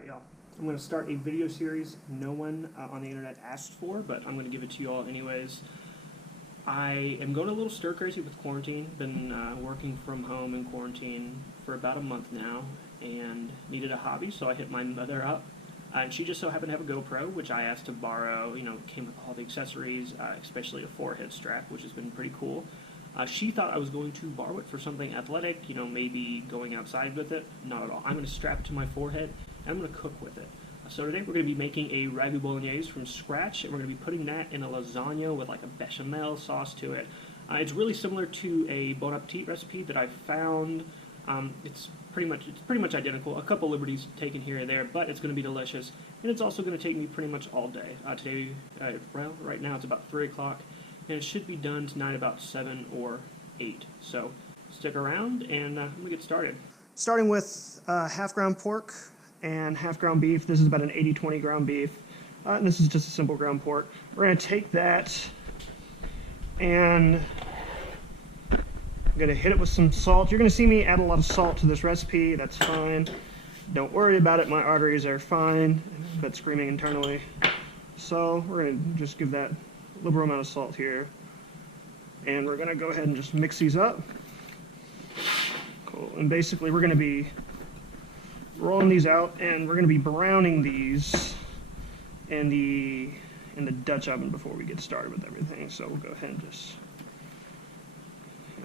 Alright, y'all. I'm going to start a video series no one on the internet asked for, but I'm going to give it to you all anyways. I am going a little stir crazy with quarantine. Been working from home in quarantine for about a month now and needed a hobby, so I hit my mother up. And she just so happened to have a GoPro, which I asked to borrow. You know, came with all the accessories, especially a forehead strap, which has been pretty cool. She thought I was going to borrow it for something athletic, you know, maybe going outside with it. Not at all. I'm going to strap it to my forehead, and I'm going to cook with it. So today we're going to be making a ragu bolognese from scratch, and we're going to be putting that in a lasagna with like a bechamel sauce to it. It's really similar to a bon appetit recipe that I found. It's pretty much identical. A couple liberties taken here and there, but it's going to be delicious, and it's also going to take me pretty much all day. Today, well, right now it's about 3 o'clock, and it should be done tonight about 7 or 8. So stick around, and I'm going to get started. Starting with half ground pork and half ground beef. This is about an 80-20 ground beef. And this is just a simple ground pork. We're going to take that and I'm going to hit it with some salt. You're going to see me add a lot of salt to this recipe. That's fine. Don't worry about it. My arteries are fine, but screaming internally. So we're going to just give that liberal amount of salt here. And we're going to go ahead and just mix these up. Cool. And basically we're going to be rolling these out, and we're going to be browning these in the Dutch oven before we get started with everything. So we'll go ahead and just,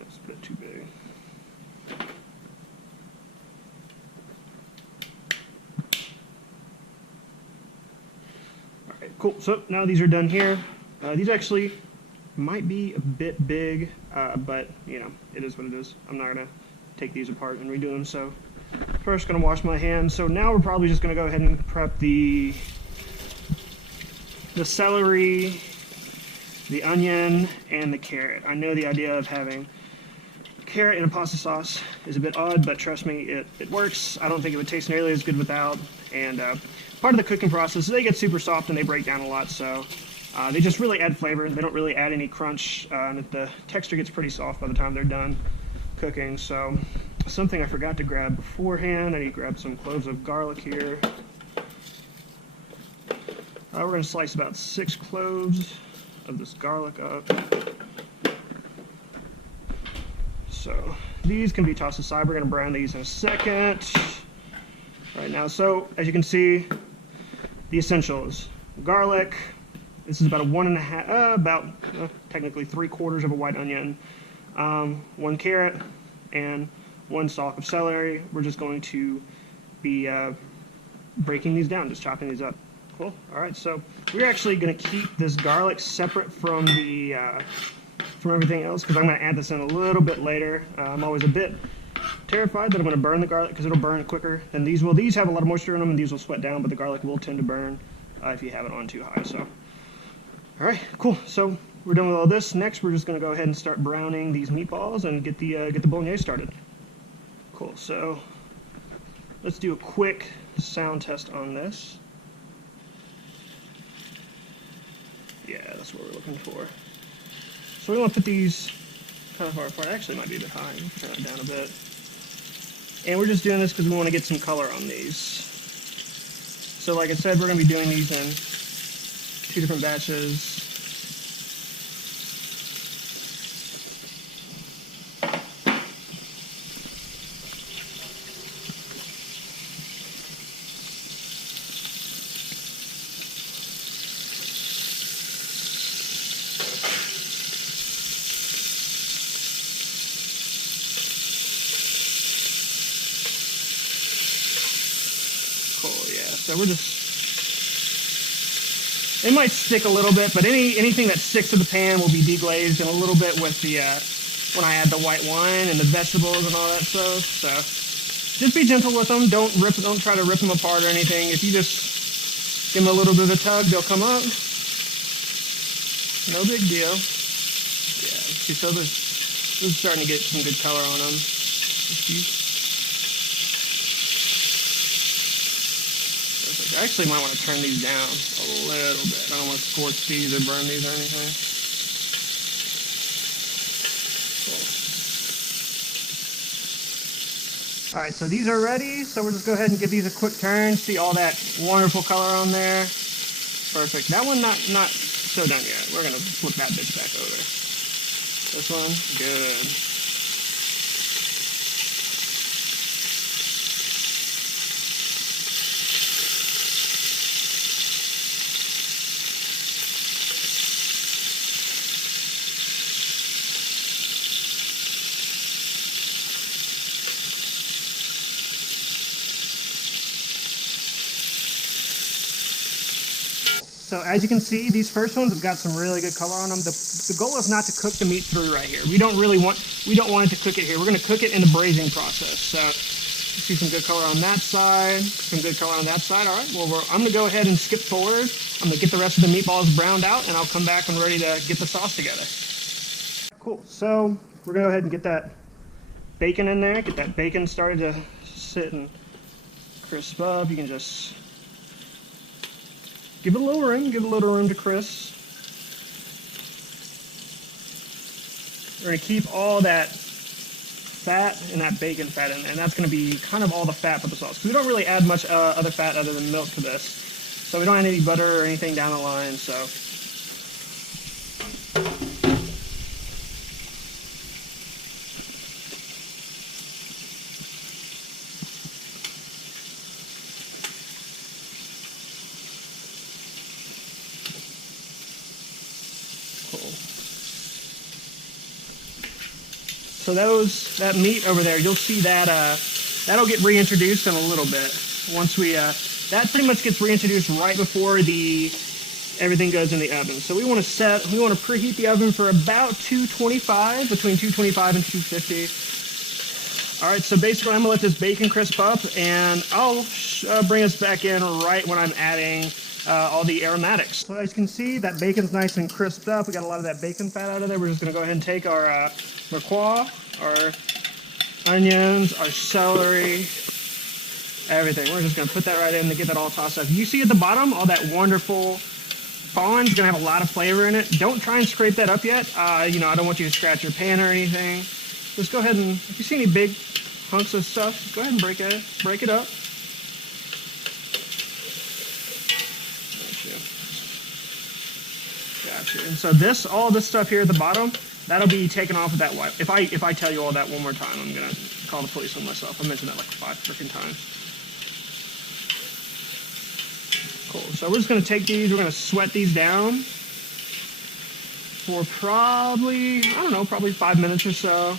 it's a bit too big. Alright, cool. So now these are done here. These actually might be a bit big, but you know, it is what it is. I'm not going to take these apart and redo them. So first, going to wash my hands. So now we're probably just going to go ahead and prep the celery, the onion, and the carrot. I know the idea of having carrot in a pasta sauce is a bit odd, but trust me, it works. I don't think it would taste nearly as good without. And part of the cooking process is they get super soft and they break down a lot, so they just really add flavor. They don't really add any crunch, and the texture gets pretty soft by the time they're done cooking. So something I forgot to grab beforehand, I need to grab some cloves of garlic here. We're going to slice about 6 cloves of this garlic up. So these can be tossed aside. We're going to brown these in a second. Right now, so as you can see, the essentials: garlic. This is about a 1.5, technically 3/4 of a white onion, 1 carrot, and 1 stalk of celery. We're just going to be breaking these down, just chopping these up. Cool. All right. So we're actually going to keep this garlic separate from the from everything else, because I'm going to add this in a little bit later. I'm always a bit terrified that I'm going to burn the garlic, because it'll burn quicker than these will. These have a lot of moisture in them, and these will sweat down, but the garlic will tend to burn if you have it on too high. So, all right, cool. So we're done with all this. Next, we're just going to go ahead and start browning these meatballs and get the bolognese started. Cool. So let's do a quick sound test on this. Yeah, that's what we're looking for. So we want to put these kind of far apart. Actually, it might be a bit high. Turn it down a bit. And we're just doing this because we want to get some color on these. So like I said, we're going to be doing these in 2 different batches. So we're just, it might stick a little bit, but anything that sticks to the pan will be deglazed in a little bit with the, when I add the white wine and the vegetables and all that stuff. So just be gentle with them. Don't try to rip them apart or anything. If you just give them a little bit of a tug, they'll come up. No big deal. Yeah, see, so this is starting to get some good color on them. I actually might want to turn these down a little bit. I don't want to scorch these or burn these or anything. Cool. All right, so these are ready. So we'll just go ahead and give these a quick turn. See all that wonderful color on there. Perfect. That one not so done yet. We're gonna flip that bitch back over. This one, good. So as you can see, these first ones have got some really good color on them. The goal is not to cook the meat through right here. We don't want it to cook it here. We're going to cook it in the braising process. So see some good color on that side, some good color on that side. All right, well, I'm going to go ahead and skip forward. I'm going to get the rest of the meatballs browned out, and I'll come back and ready to get the sauce together. Cool. So we're going to go ahead and get that bacon in there. Get that bacon started to sit and crisp up. You can just give it a little room, to crisp. We're going to keep all that fat and that bacon fat in there, and that's going to be kind of all the fat for the sauce. We don't really add much other fat other than milk to this, so we don't add any butter or anything down the line, so. So that meat over there, you'll see that that'll get reintroduced in a little bit. Once we that pretty much gets reintroduced right before everything goes in the oven. So we want to preheat the oven for about 225, between 225 and 250. All right, so basically I'm gonna let this bacon crisp up, and I'll bring us back in right when I'm adding all the aromatics. So as you can see, that bacon's nice and crisped up. We got a lot of that bacon fat out of there. We're just gonna go ahead and take our ricotta, our onions, our celery, everything. We're just gonna put that right in to get that all tossed up. You see at the bottom, all that wonderful fond's gonna have a lot of flavor in it. Don't try and scrape that up yet. I don't want you to scratch your pan or anything. Just go ahead and, if you see any big hunks of stuff, just go ahead and break it up. Gotcha. And so all this stuff here at the bottom, that'll be taken off of that wipe. If I tell you all that one more time, I'm gonna call the police on myself. I mentioned that like 5 freaking times. Cool. So we're just gonna take these. We're gonna sweat these down for probably 5 minutes or so.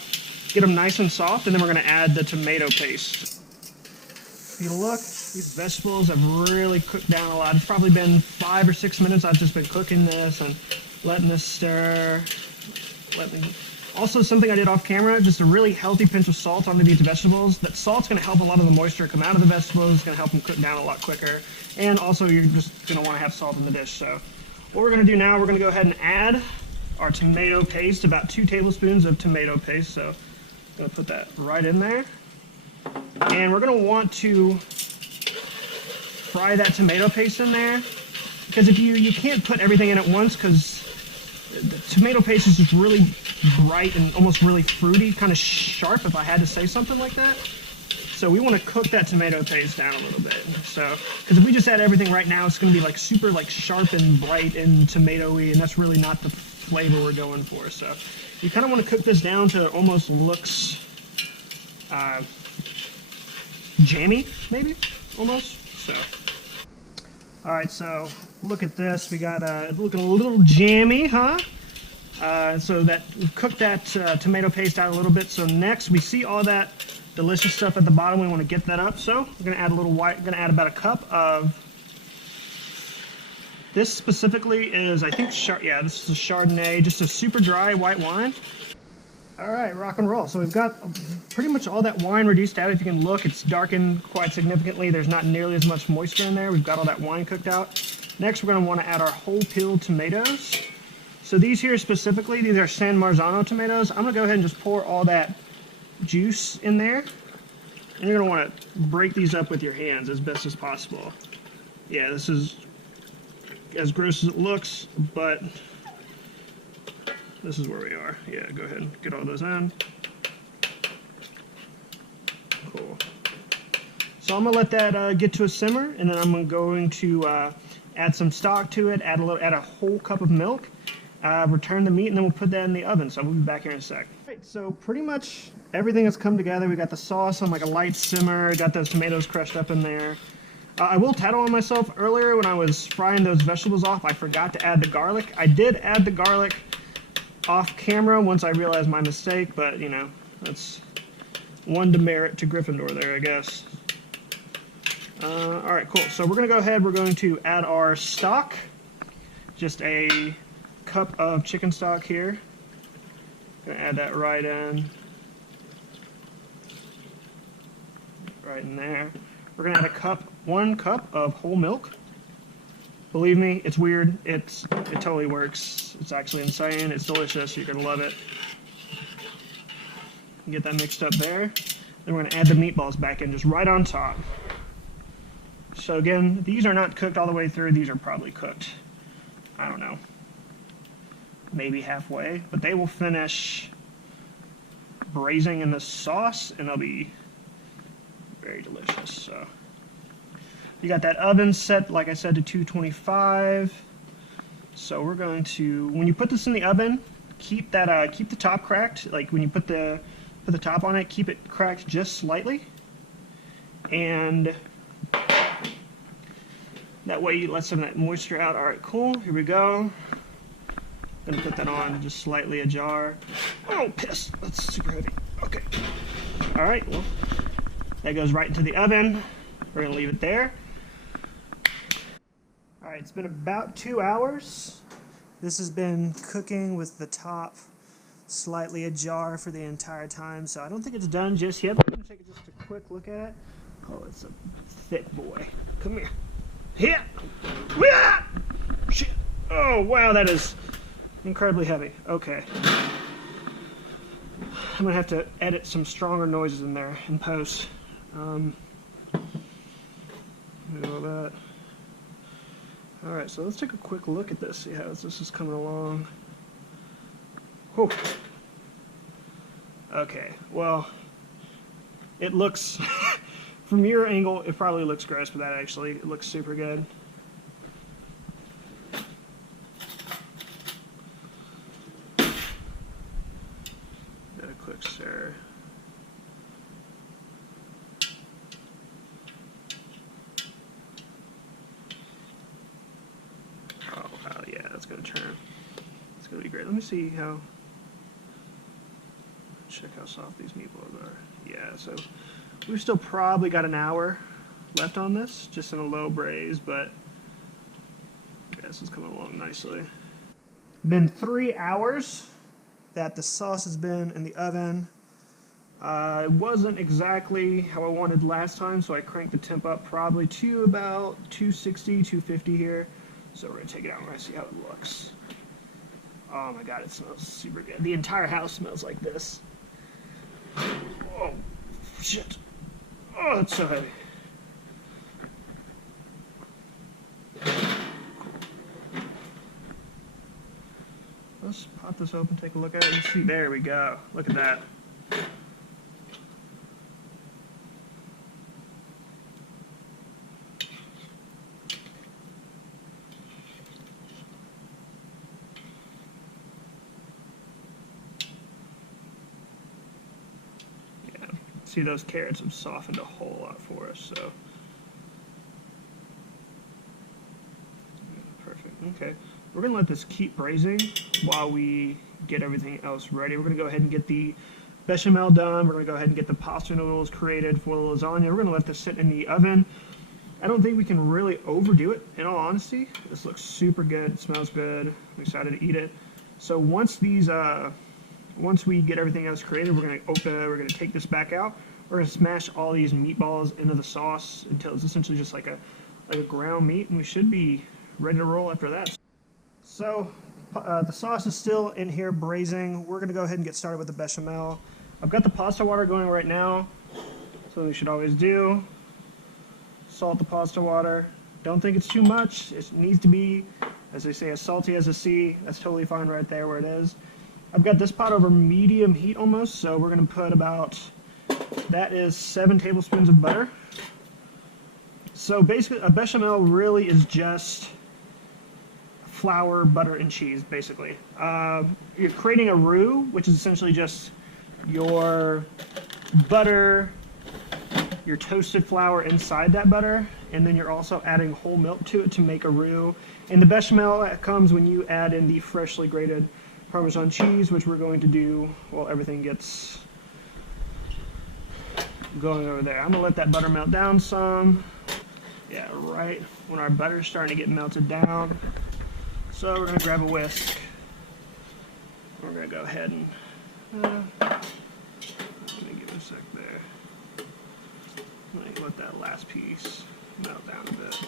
Get them nice and soft, and then we're gonna add the tomato paste. If you look, these vegetables have really cooked down a lot. It's probably been 5 or 6 minutes. I've just been cooking this and letting this stir. Also, something I did off camera, just a really healthy pinch of salt onto these vegetables. That salt's going to help a lot of the moisture come out of the vegetables. It's going to help them cook down a lot quicker. And also, you're just going to want to have salt in the dish. So what we're going to do now, we're going to go ahead and add our tomato paste, about 2 tablespoons of tomato paste. So I'm going to put that right in there. And we're going to want to fry that tomato paste in there, because if you can't put everything in at once, because the tomato paste is just really bright and almost really fruity, kind of sharp, if I had to say something like that. So we want to cook that tomato paste down a little bit. So, because if we just add everything right now, it's going to be like super like sharp and bright and tomatoey, and that's really not the flavor we're going for. So you kind of want to cook this down to almost looks jammy, maybe, almost. So, all right, so look at this. We got looking a little jammy, huh? So that we've cooked that tomato paste out a little bit. So next we see all that delicious stuff at the bottom. We want to get that up. So we're gonna add about a cup of this. Specifically is, I think, this is a Chardonnay, just a super dry white wine. All right, rock and roll. So we've got pretty much all that wine reduced out. If you can look, it's darkened quite significantly. There's not nearly as much moisture in there. We've got all that wine cooked out. Next, we're going to want to add our whole peeled tomatoes. So these here specifically, these are San Marzano tomatoes. I'm going to go ahead and just pour all that juice in there. And you're going to want to break these up with your hands as best as possible. Yeah, this is as gross as it looks, but this is where we are. Yeah, go ahead and get all those in. Cool. So I'm gonna let that get to a simmer, and then I'm going to add some stock to it, add a whole cup of milk, return the meat, and then we'll put that in the oven. So we'll be back here in a sec. All right, so pretty much everything has come together. We got the sauce on like a light simmer, got those tomatoes crushed up in there. I will tattle on myself. Earlier when I was frying those vegetables off, I forgot to add the garlic. I did add the garlic off camera once I realized my mistake, but you know, that's one demerit to Gryffindor there, I guess. Alright, cool. So we're going to go ahead, we're going to add our stock. Just a cup of chicken stock here. Going to add that right in. Right in there. We're going to add 1 cup of whole milk. Believe me, it's weird. It totally works. It's actually insane. It's delicious. You're going to love it. Get that mixed up there. Then we're going to add the meatballs back in just right on top. So again, these are not cooked all the way through. These are probably cooked, I don't know, maybe halfway. But they will finish braising in the sauce, and they'll be very delicious. So you got that oven set, like I said, to 225. So we're going to, when you put this in the oven, keep the top cracked. Like when you put the top on it, keep it cracked just slightly, and that way you let some of that moisture out. All right, cool. Here we go. Gonna put that on just slightly ajar. Oh, piss! That's super heavy. Okay. All right. Well, that goes right into the oven. We're gonna leave it there. All right. It's been about 2 hours. This has been cooking with the top slightly ajar for the entire time, so I don't think it's done just yet. But I'm gonna take just a quick look at it. Oh, it's a thick boy. Come here. Yeah. Yeah. Shit. Oh, wow, that is incredibly heavy. Okay. I'm going to have to edit some stronger noises in there in post. All that. All right, so let's take a quick look at this, see how this is coming along. Whew. Okay, well, it looks... From your angle, it probably looks gross, but that actually looks super good. Got a quick stir. Oh, wow, yeah, that's going to turn. It's going to be great. Let me see how... Check how soft these meatballs are. Yeah, so... We've still probably got an hour left on this, just in a low braise, but yeah, this is coming along nicely. Been 3 hours that the sauce has been in the oven. It wasn't exactly how I wanted last time, so I cranked the temp up probably to about 260, 250 here. So we're going to take it out and we're going to see how it looks. Oh my god, it smells super good. The entire house smells like this. Oh, shit. Oh, it's so heavy. Let's pop this open, take a look at it, and see. There we go. Look at that. See, those carrots have softened a whole lot for us, so. Perfect, okay. We're gonna let this keep braising while we get everything else ready. We're gonna go ahead and get the bechamel done. We're gonna go ahead and get the pasta noodles created for the lasagna. We're gonna let this sit in the oven. I don't think we can really overdo it, in all honesty. This looks super good, it smells good. I'm excited to eat it. So once these, once we get everything else created, we're gonna take this back out. We're gonna smash all these meatballs into the sauce until it's essentially just like a ground meat, and we should be ready to roll after that. So the sauce is still in here braising. We're gonna go ahead and get started with the bechamel. I've got the pasta water going right now, so we should always do. Salt the pasta water. Don't think it's too much. It needs to be, as they say, as salty as a sea. That's totally fine right there where it is. I've got this pot over medium heat almost, so we're gonna put about, that is 7 tablespoons of butter. So basically, a bechamel really is just flour, butter, and cheese, basically. You're creating a roux, which is essentially just your butter, your toasted flour inside that butter, and then you're also adding whole milk to it to make a roux. And the bechamel comes when you add in the freshly grated Parmesan cheese, which we're going to do while everything gets going over there. I'm gonna let that butter melt down some. Yeah, right when our butter's starting to get melted down. So we're gonna grab a whisk. We're gonna go ahead and let me give it a sec there. Let me let that last piece melt down a bit.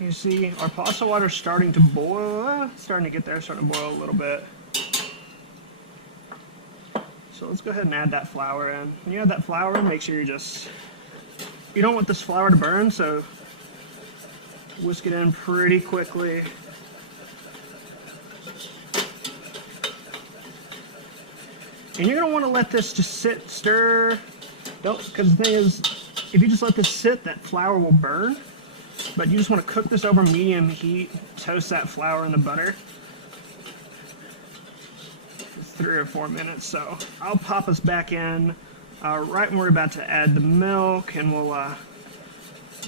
You see our pasta water's starting to boil, starting to get there, starting to boil a little bit. So let's go ahead and add that flour in. When you add that flour in, make sure you don't want this flour to burn, so whisk it in pretty quickly. And you're gonna want to let this just sit, stir. Because the thing is, if you just let this sit, that flour will burn. But you just want to cook this over medium heat, toast that flour in the butter for 3 or 4 minutes. So I'll pop us back in right when we're about to add the milk, and we'll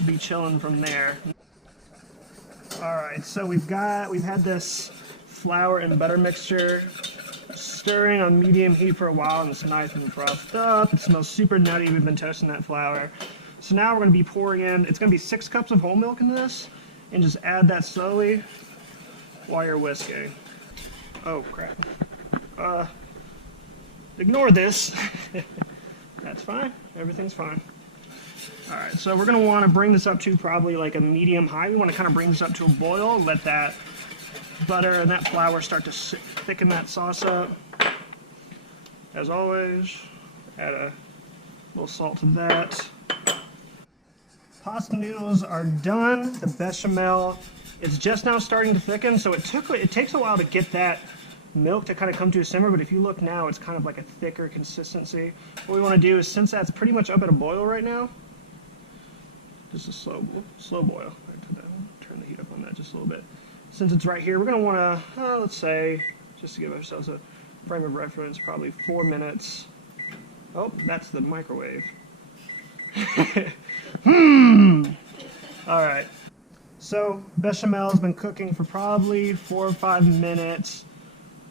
be chilling from there. All right, so we've had this flour and butter mixture stirring on medium heat for a while, and it's nice and frothed up. It smells super nutty. We've been toasting that flour. So now we're going to be pouring in, it's going to be 6 cups of whole milk into this, and just add that slowly while you're whisking. Oh crap. Ignore this. That's fine. Everything's fine. Alright, so we're going to want to bring this up to probably like a medium high. We want to kind of bring this up to a boil, let that butter and that flour start to thicken that sauce up. As always, add a little salt to that. Pasta noodles are done. The bechamel is just now starting to thicken, so it takes a while to get that milk to kind of come to a simmer, but if you look now, it's kind of like a thicker consistency. What we want to do is, since that's pretty much up at a boil right now, just a slow boil. Turn the heat up on that just a little bit. Since it's right here, we're going to want to, let's say, just to give ourselves a frame of reference, probably 4 minutes. Oh, that's the microwave. Alright, so bechamel has been cooking for probably 4 or 5 minutes.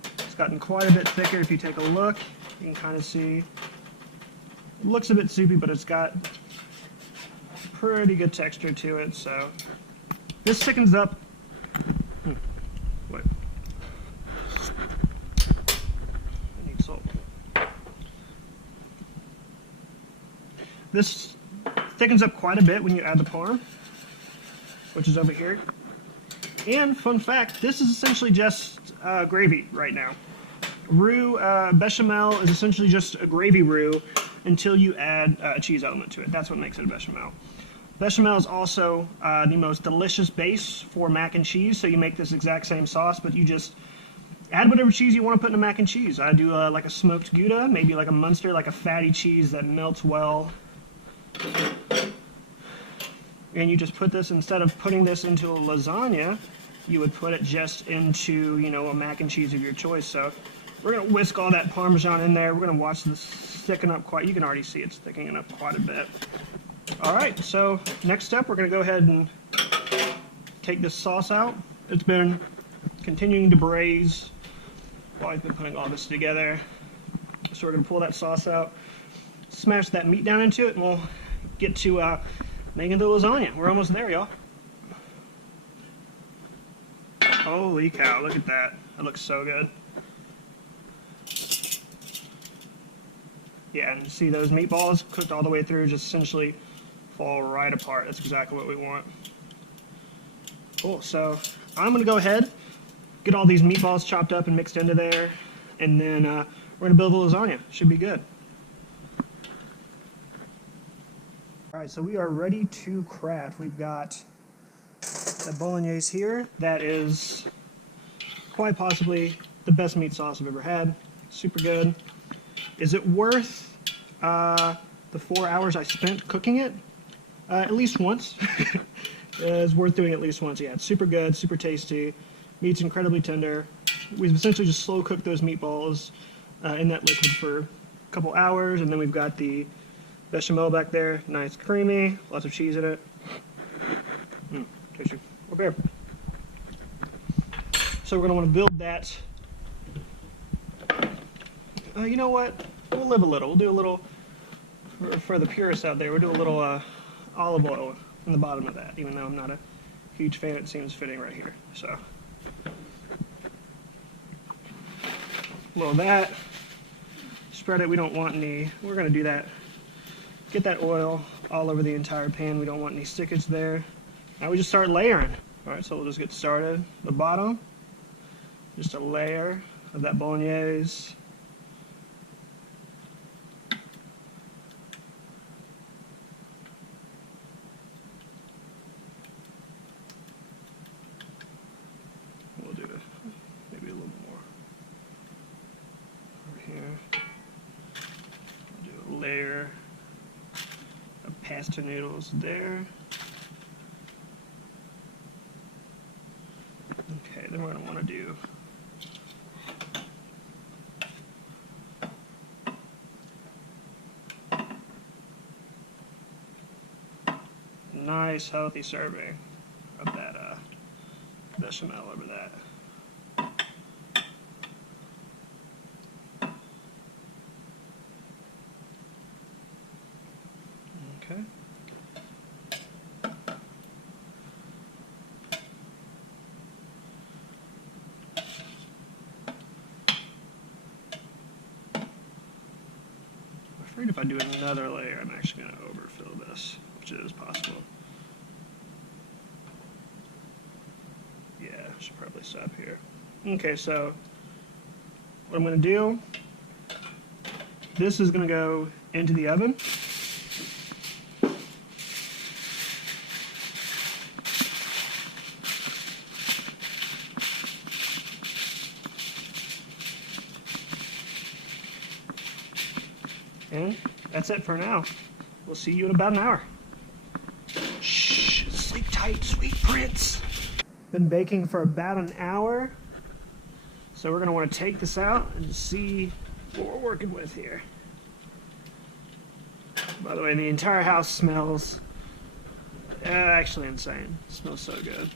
It's gotten quite a bit thicker. If you take a look, you can kind of see it looks a bit soupy, but it's got pretty good texture to it. So this thickens up. What? I need salt. This thickens up quite a bit when you add the parm, which is over here. And fun fact, this is essentially just gravy right now. Roux, bechamel is essentially just a gravy roux until you add a cheese element to it. That's what makes it a bechamel. Bechamel is also the most delicious base for mac and cheese, so you make this exact same sauce, but you just add whatever cheese you want to put in a mac and cheese. I do like a smoked Gouda, maybe like a Munster, like a fatty cheese that melts well. And you just put this, instead of putting this into a lasagna, you would put it just into, you know, a mac and cheese of your choice. So we're going to whisk all that Parmesan in there. We're going to watch this thicken up quite, you can already see it's thickening up quite a bit. All right, so next step, we're going to go ahead and take this sauce out. It's been continuing to braise while I've been putting all this together. So we're going to pull that sauce out, smash that meat down into it, and we'll get to making the lasagna. We're almost there, y'all. Holy cow, look at that. That looks so good. Yeah, and see those meatballs cooked all the way through, just essentially fall right apart. That's exactly what we want. Cool, so I'm going to go ahead, get all these meatballs chopped up and mixed into there, and then we're going to build the lasagna. Should be good. Alright, so we are ready to craft. We've got the bolognese here. That is quite possibly the best meat sauce I've ever had. Super good. Is it worth the 4 hours I spent cooking it? At least once. It's worth doing at least once. Yeah, it's super good, super tasty. Meat's incredibly tender. We've essentially just slow cooked those meatballs in that liquid for a couple hours, and then we've got the bechamel back there, nice creamy, lots of cheese in it. Tasty. Okay. So we're gonna want to build that. You know what? We'll live a little. We'll do a little, for the purists out there, we'll do a little olive oil in the bottom of that, even though I'm not a huge fan. It seems fitting right here. So, a little of that. Spread it. We don't want any, we're going to do that. Get that oil all over the entire pan. We don't want any stickage there. Now we just start layering. All right, so we'll just get started. The bottom, just a layer of that bolognese. We'll do maybe a little more over here. We'll do a layer of pasta noodles there. Okay, then we're going to want to do a nice healthy serving of that bechamel over that. Okay. I'm afraid if I do another layer, I'm actually going to overfill this, which is possible. Yeah, I should probably stop here. Okay, so what I'm going to do, this is going to go into the oven. And that's it for now. We'll see you in about an hour. Shh, sleep tight, sweet prince. Been baking for about an hour. So we're gonna wanna take this out and see what we're working with here. By the way, the entire house smells actually insane. It smells so good.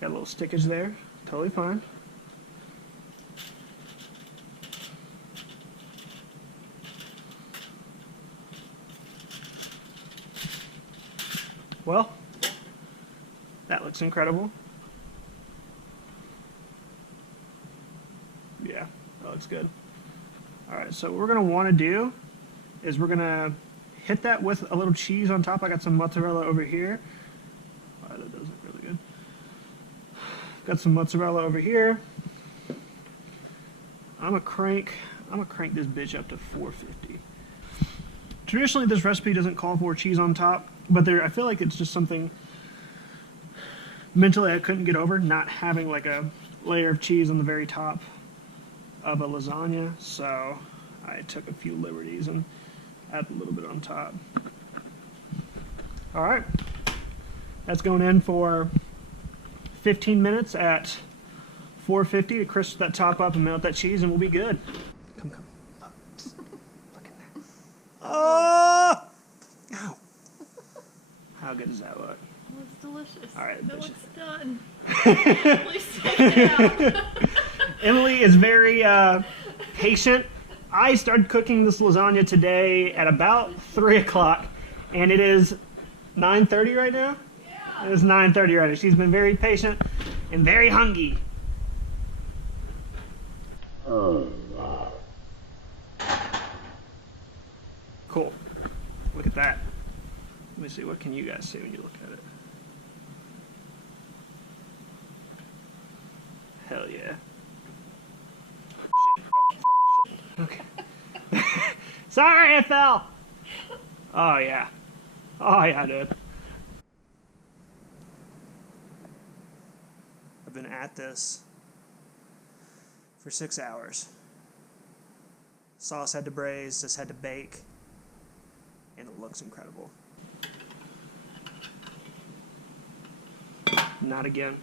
Got a little stickage there, totally fine. Well, that looks incredible. Yeah, that looks good. All right, so what we're gonna wanna do is we're gonna hit that with a little cheese on top. I got some mozzarella over here. Oh, that does look really good. Got some mozzarella over here. I'm gonna crank this bitch up to 450. Traditionally, this recipe doesn't call for cheese on top, but I feel like it's just something mentally I couldn't get over, not having like a layer of cheese on the very top of a lasagna, so I took a few liberties and added a little bit on top. All right, that's going in for 15 minutes at 450 to crisp that top up and melt that cheese, and we'll be good. Come. Look at that. Oh! Ow. How good does that look? It looks delicious. All right, it looks done. Please take it out. Emily is very patient. I started cooking this lasagna today at about 3 o'clock, and it is 9:30 right now? Yeah. It is 9:30 right now. She's been very patient and very hungry. Cool. Look at that. Let me see, what can you guys see when you look at it? Hell yeah. Okay. Sorry, I fell. Oh yeah. Oh yeah, dude. I've been at this for 6 hours. Sauce had to braise, this had to bake, and it looks incredible. Not again.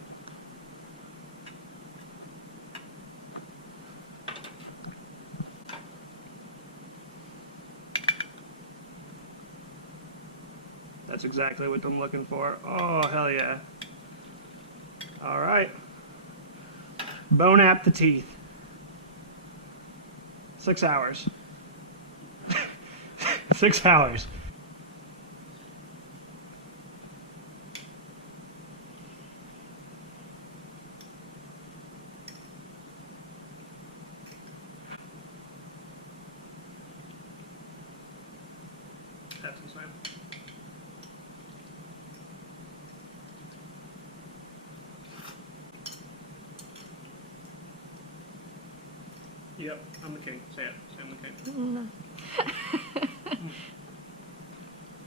That's exactly what I'm looking for. Oh, hell yeah. All right. Bone appetit. 6 hours. 6 hours. That's insane. Yep, I'm the king. Say it. Say I'm the king. No.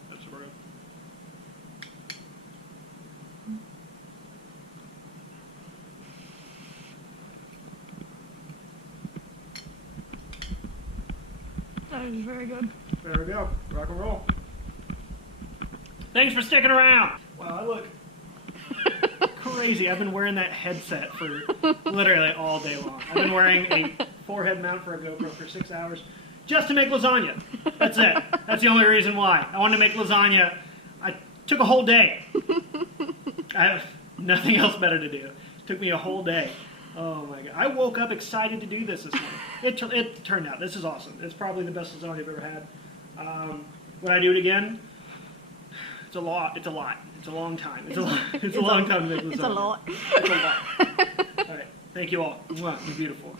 That's super good. That is very good. There we go. Rock and roll. Thanks for sticking around. Wow, I look crazy. I've been wearing that headset for literally all day long. I've been wearing a forehead mount for a GoPro for 6 hours just to make lasagna. That's it. That's the only reason why. I wanted to make lasagna. I took a whole day. I have nothing else better to do. It took me a whole day. Oh my god. I woke up excited to do this morning. It turned out. This is awesome. It's probably the best lasagna I've ever had. Would I do it again? It's a lot. It's a lot. It's a long time. It's a long time to make lasagna. It's a lot. It's a lot. All right. Thank you all. Mwah. You're beautiful.